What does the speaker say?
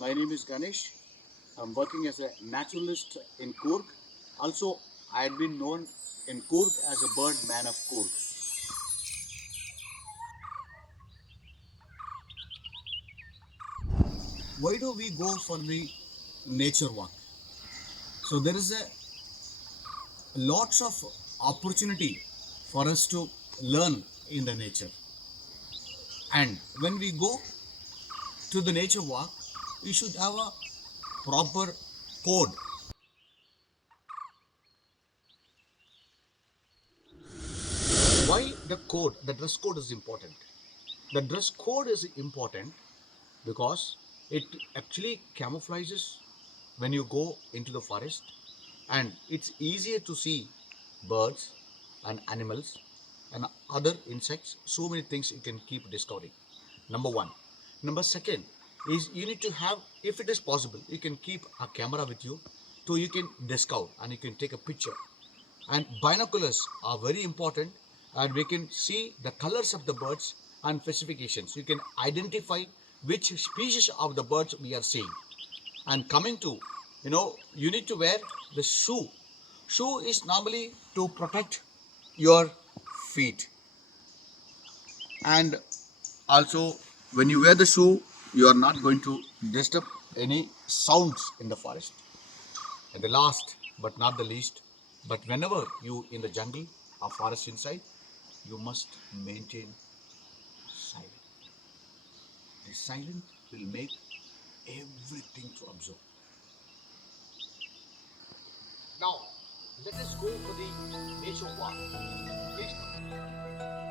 My name is Ganesh. I'm working as a naturalist in Coorg. Also, I had been known in Coorg as a bird man of Coorg. Why do we go for the nature walk? So there is a lots of opportunity for us to learn in the nature. And when we go to the nature walk, we should have a proper code. Why the code, the dress code is important? The dress code is important because it actually camouflages when you go into the forest, and it's easier to see birds and animals and other insects. So many things you can keep discovering. Number one. Number second is you need to have, if it is possible, you can keep a camera with you so you can discover and you can take a picture. And binoculars are very important, and we can see the colors of the birds and specifications. You can identify which species of the birds we are seeing. And coming to, you need to wear the shoe is normally to protect your feet. And also, when you wear the shoe, you are not going to disturb any sounds in the forest. And the last but not the least, but whenever you in the jungle or forest inside, you must maintain silence. The silence will make everything to observe. Now, let us go for the nature walk. Please come.